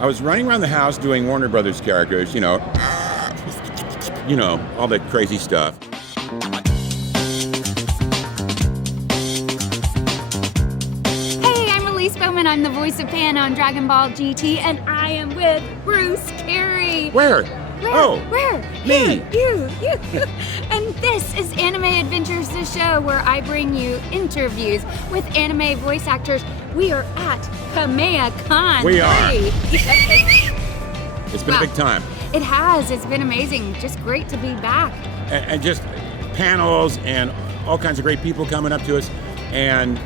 I was running around the house doing Warner Brothers characters, all that crazy stuff. Hey, I'm Elise Baughman. I'm the voice of Pan on Dragon Ball GT, and I am with Bruce Carey. Where? Where? Me. You. And this is Anime Adventures, the show where I bring you interviews with anime voice actors. We are at KamehaCon. We are. 3. It's been a big time. It has. It's been amazing. Just great to be back. And just panels and all kinds of great people coming up to us, and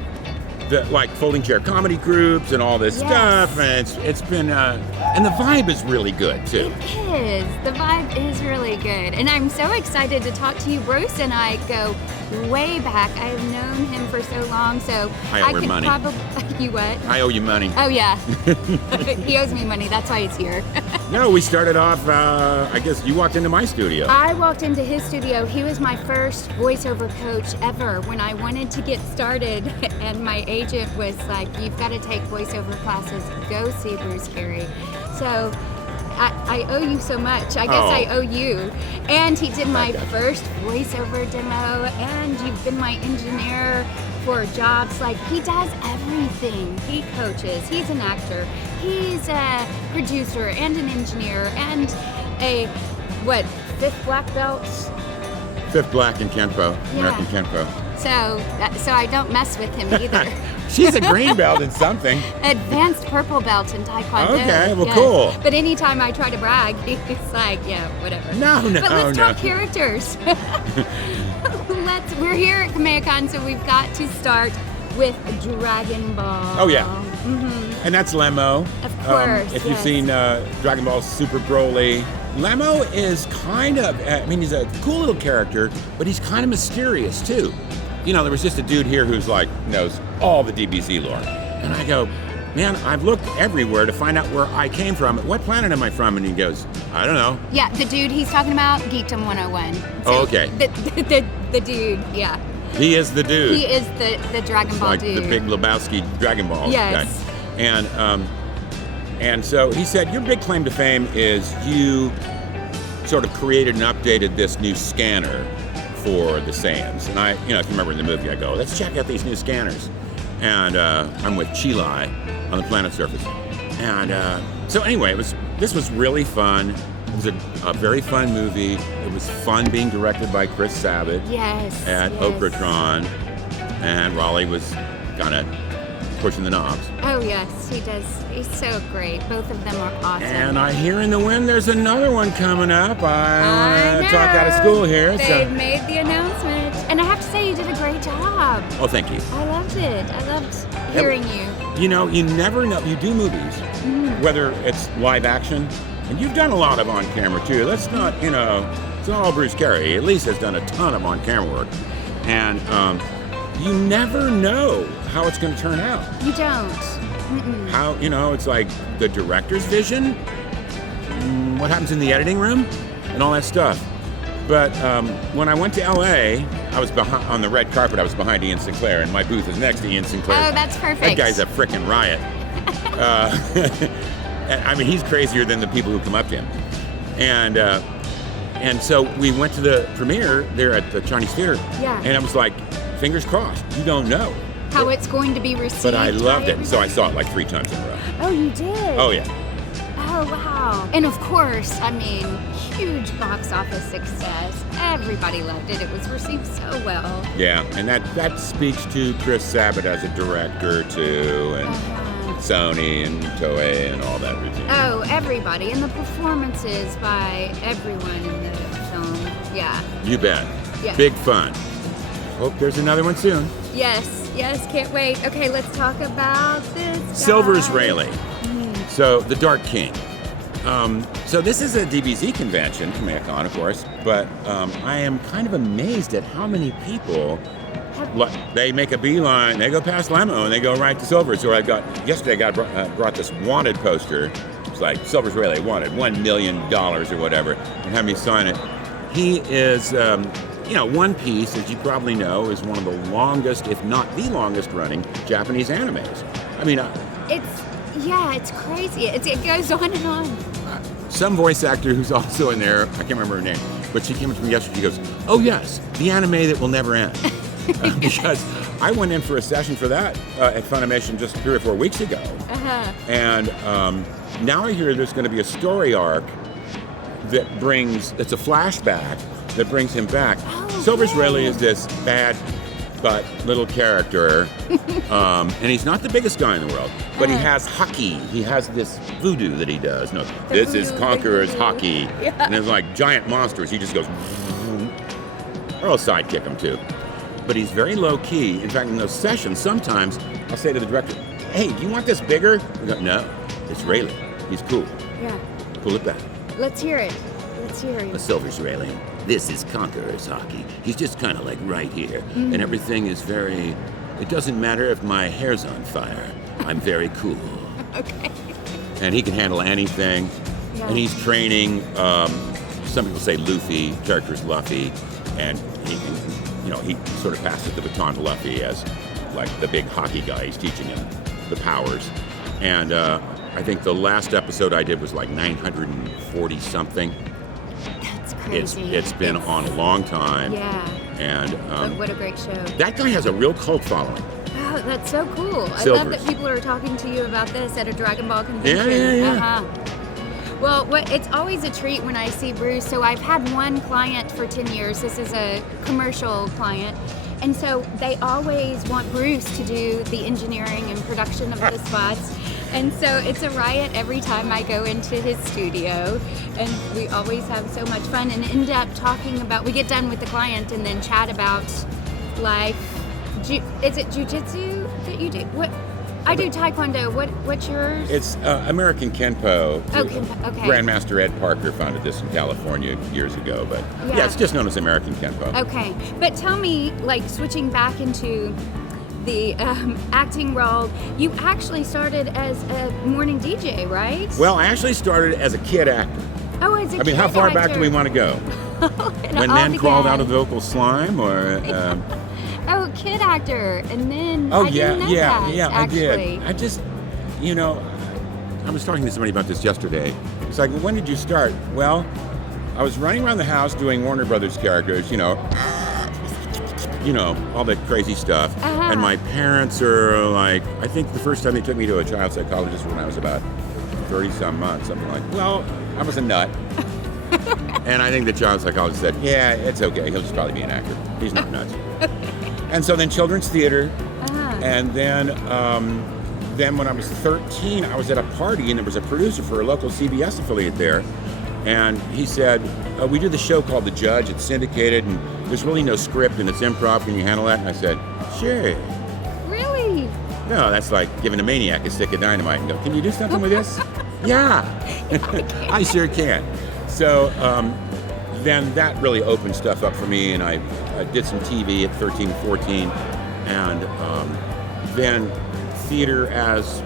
like folding chair comedy groups and all this stuff. And it's been and the vibe is really good too. It is. The vibe is really good, and I'm so excited to talk to you. Bruce and I go way back. I've known him for so long, so I owe him money. You what? I owe you money. Oh yeah. He owes me money. That's why he's here. No, we started off. I guess you walked into my studio. I walked into his studio. He was my first voiceover coach ever when I wanted to get started, and my agent was like, "You've got to take voiceover classes. Go see Bruce Carey." So I owe you so much. I guess I owe you. And he did my first voiceover demo, and you've been my engineer for jobs. Like, he does everything. He coaches. He's an actor. He's a producer and an engineer and a, fifth black belt? Fifth black in Kenpo, American Kenpo. So I don't mess with him either. She's a green belt in something. Advanced purple belt in Taekwondo. Okay, well, cool. But anytime I try to brag, he's like, yeah, whatever. No. But let's talk characters. We're here at KamehaCon, so we've got to start with Dragon Ball. Oh, yeah. Mm-hmm. And that's Lemo. Of course, if you've seen Dragon Ball Super Broly, Lemo is kind of, he's a cool little character, but he's kind of mysterious, too. There was just a dude here who's like, knows all the DBZ lore. And I go, man, I've looked everywhere to find out where I came from. What planet am I from? And he goes, I don't know. Yeah, the dude he's talking about, Geekdom 101. So okay. The dude, yeah. He is the dude. He is the Dragon Ball like dude. The Big Lebowski Dragon Ball guy. And so he said, your big claim to fame is you sort of created and updated this new scanner for the Saiyans. And I, if you remember in the movie, I go, let's check out these new scanners. And I'm with Chilai on the planet surface. And so anyway, this was really fun. It was a very fun movie. It was fun being directed by Chris Sabat at PATRON. And Rayleigh was kind of pushing the knobs. Oh yes, he does. He's so great. Both of them are awesome. And I hear in the wind there's another one coming up. I want to talk out of school here. They made the announcement. And I have to say, you did a great job. Oh, thank you. I loved it. I loved hearing you. You never know. You do movies, whether it's live action, and you've done a lot of on-camera too. That's not, it's not all Bruce Carey. Elise has done a ton of on-camera work. And you never know how it's going to turn out. You don't. How, it's like the director's vision, what happens in the editing room, and all that stuff. But when I went to LA, I was on the red carpet, I was behind Ian Sinclair, and my booth is next to Ian Sinclair. Oh, that's perfect. That guy's a frickin' riot. He's crazier than the people who come up to him. And so we went to the premiere there at the Chinese Theater. Yeah. And I was like, fingers crossed, you don't know how it's going to be received. But I loved it, so I saw it like 3 times in a row. Oh, you did? Oh, yeah. Oh, wow. And of course, huge box office success. Everybody loved it. It was received so well. Yeah, and that speaks to Chris Sabat as a director, too, and Sony and Toei and all that routine. Oh, everybody. And the performances by everyone in the film. Yeah. You bet. Yeah. Big fun. Hope there's another one soon. Yes, can't wait. Okay, let's talk about this guy. Silver's Rayleigh. So, the Dark King. So this is a DBZ convention, KamehaCon, of course, but I am kind of amazed at how many people, they make a beeline, they go past Lemo, and they go right to Silver. So yesterday I brought this wanted poster. It's like, Silver's Rayleigh wanted $1 million or whatever, and have me sign it. He is, One Piece, as you probably know, is one of the longest, if not the longest running Japanese animes. Yeah, it's crazy. It goes on and on. Some voice actor who's also in there, I can't remember her name, but she came up to me yesterday. She goes, "Oh yes, the anime that will never end." Because I went in for a session for that at Funimation just 3 or 4 weeks ago, and now I hear there's going to be a story arc it's a flashback that brings him back. Silver's Rayleigh is this bad but little character, and he's not the biggest guy in the world, but he has hockey. He has this voodoo that he does. No, this is Conqueror's hockey. Yeah. And there's like giant monsters. He just goes, or I'll sidekick him too. But he's very low key. In fact, in those sessions, sometimes I'll say to the director, "Hey, do you want this bigger?" He goes, "No, it's Rayleigh. He's cool. Yeah. Pull it back." Let's hear it. A Silver's Rayleigh. This is Conqueror's hockey. He's just kind of like right here. And everything is very, it doesn't matter if my hair's on fire. I'm very cool. Okay. And he can handle anything. Yeah. And he's training, some people say Luffy, character's Luffy. And he sort of passes the baton to Luffy as like the big hockey guy. He's teaching him the powers. And I think the last episode I did was like 940 something. That's crazy. It's been on a long time. Yeah. And but what a great show. That guy has a real cult following. Wow, that's so cool. Silvers. I love that people are talking to you about this at a Dragon Ball convention. Yeah. Well, it's always a treat when I see Bruce. So I've had one client for 10 years. This is a commercial client. And so they always want Bruce to do the engineering and production of the spots. And so it's a riot every time I go into his studio, and we always have so much fun and end up talking about, we get done with the client and then chat about life. Is it jujitsu that you do? What? I do taekwondo. What's yours? It's American Kenpo. Oh, Kenpo, okay. Grandmaster Ed Parker founded this in California years ago, but yeah, it's just known as American Kenpo. Okay, but tell me, like switching back into the acting role, you actually started as a morning DJ, right? Well, I actually started as a kid actor. Oh, as a kid I mean, how far back do we want to go? When men crawled out of the vocal slime, or? Oh, kid actor, and then I didn't know that, I did. I just, I was talking to somebody about this yesterday. It's like, when did you start? Well, I was running around the house doing Warner Brothers characters, all that crazy stuff. And my parents are like, I think the first time they took me to a child psychologist when I was about 30-some months, something like, well, I was a nut. And I think the child psychologist said, yeah, it's okay. He'll just probably be an actor. He's not nuts. And so then children's theater. And then when I was 13, I was at a party and there was a producer for a local CBS affiliate there. And he said, we do the show called The Judge. It's syndicated and there's really no script and it's improv. Can you handle that? And I said, sure. Really? No, that's like giving a maniac a stick of dynamite and go, can you do something with this? Yeah, I sure can. So then that really opened stuff up for me, and I did some TV at 13, 14, and then theater as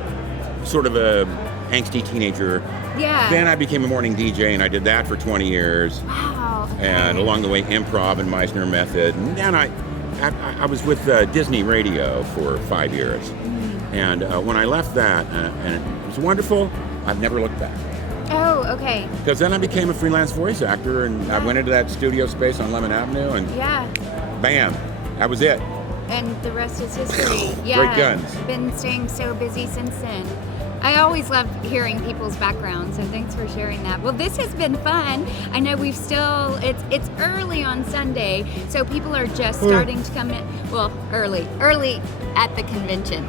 sort of a angsty teenager. Yeah. Then I became a morning DJ, and I did that for 20 years. Wow. Okay. And along the way, improv and Meisner Method. And then I was with Disney Radio for 5 years. And when I left that, and it was wonderful, I've never looked back. Oh, okay. Because then I became a freelance voice actor, and I went into that studio space on Lemon Avenue, and bam, that was it. And the rest is history. Yeah. Great guns. Been staying so busy since then. I always love hearing people's backgrounds, so thanks for sharing that. Well, this has been fun. I know it's early on Sunday, so people are just starting to come in. Well, early at the convention.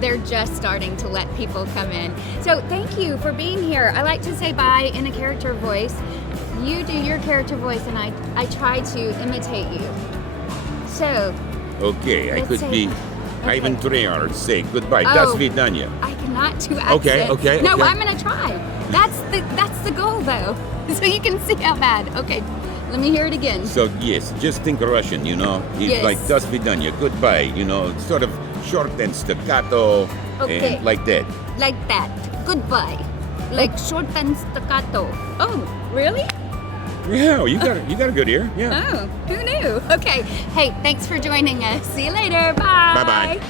They're just starting to let people come in. So thank you for being here. I like to say bye in a character voice. You do your character voice, and I try to imitate you. So. Okay, I could be Ivan Trejar, say goodbye. Oh, Das vidanya. I cannot do accents. Okay. No, I'm gonna try. That's the goal, though. So you can see how bad. Okay, let me hear it again. So yes, just think Russian, It's Yes. like das vidanya, goodbye, sort of short and staccato, Okay. and like that. Like that. Goodbye. Like short and staccato. Oh, really? Yeah, you got a good ear. Yeah. Oh, who knew? Okay. Hey, thanks for joining us. See you later. Bye. Bye-bye.